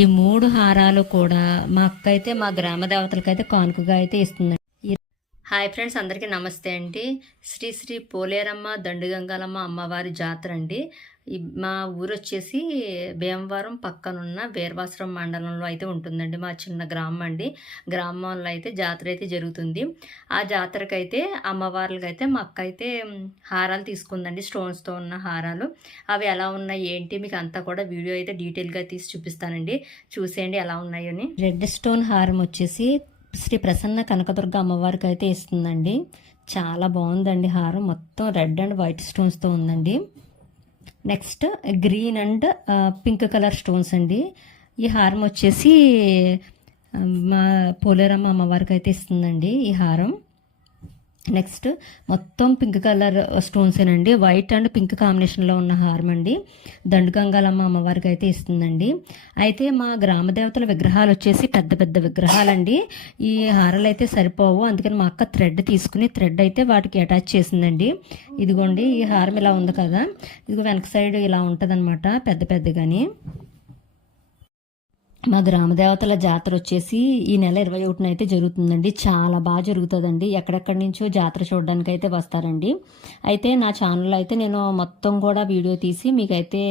ఈ 3 హారాలు కూడా మా అక్క అయితే మా గ్రామ దేవతలకైతే కానుకగా అయితే ఇస్తుందండి. హాయ్ ఫ్రెండ్స్, అందరికీ నమస్తే అండి. శ్రీ శ్రీ పోలేరమ్మ దండుగంగాలమ్మ అమ్మవారి జాతర అండి. మా ఊరు వచ్చేసి భీమవరం పక్కనున్న వీరవాసరం మండలంలో అయితే ఉంటుందండి. మా చిన్న గ్రామం అండి. గ్రామంలో అయితే జాతర అయితే జరుగుతుంది. ఆ జాతరకైతే అమ్మవార్లకైతే మా అక్క అయితే హారాలు తీసుకుందండి, స్టోన్స్తో ఉన్న హారాలు. అవి ఎలా ఉన్నాయి ఏంటి మీకు అంతా కూడా వీడియో అయితే డీటెయిల్గా తీసి చూపిస్తానండి. చూసేయండి ఎలా ఉన్నాయని. రెడ్ స్టోన్ హారం వచ్చేసి శ్రీ ప్రసన్న కనకదుర్గ అమ్మవారికి అయితే ఇస్తుందండి. చాలా బాగుందండి హారం, మొత్తం రెడ్ అండ్ వైట్ స్టోన్స్తో ఉందండి. Next green and pink colour stones అండి. ఈ హారం వచ్చేసి మా పోలేరమ్మ అమ్మవారికి అయితే ఇస్తుందండి ఈ హారం. నెక్స్ట్ మొత్తం పింక్ కలర్ స్టోన్సేనండి, వైట్ అండ్ పింక్ కాంబినేషన్లో ఉన్న హారం అండి. దండుగంగాలమ్మ అమ్మవారికి అయితే ఇస్తుందండి. అయితే మా గ్రామ దేవతల విగ్రహాలు వచ్చేసి పెద్ద పెద్ద విగ్రహాలండి. ఈ హారాలు అయితే సరిపోవు, అందుకని మా అక్క థ్రెడ్ తీసుకుని థ్రెడ్ అయితే వాటికి అటాచ్ చేసిందండి. ఇదిగోండి ఈ హారం ఇలా ఉంది కదా, ఇది వెనక సైడ్ ఇలా ఉంటుంది పెద్ద పెద్దగాని. మా గ్రామ దేవతల జాతర వచ్చేసి ఈ నెల 21న అయితే జరుగుతుందండి. చాలా బాగా జరుగుతుందండి. ఎక్కడెక్కడి నుంచో జాతర చూడడానికి అయితే వస్తారండి. అయితే నా ఛానల్లో అయితే నేను మొత్తం కూడా వీడియో తీసి మీకైతే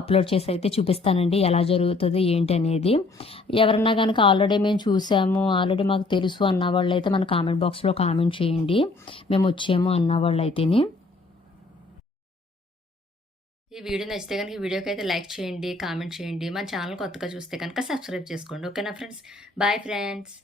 అప్లోడ్ చేసి అయితే చూపిస్తానండి, ఎలా జరుగుతుంది ఏంటి అనేది. ఎవరన్నా కనుక ఆల్రెడీ మేము చూసాము, ఆల్రెడీ మాకు తెలుసు అన్న వాళ్ళు అయితే మన కామెంట్ బాక్స్లో కామెంట్ చేయండి, మేము వచ్చాము అన్న వాళ్ళు అయితేని. ఈ వీడియో నచ్చితే కనుక ఈ వీడియోకి అయితే లైక్ చేయండి, కామెంట్ చేయండి. మన ఛానల్ కొత్తగా చూస్తే కనుక సబ్స్క్రైబ్ చేసుకోండి. ఓకేనా ఫ్రెండ్స్? Bye friends.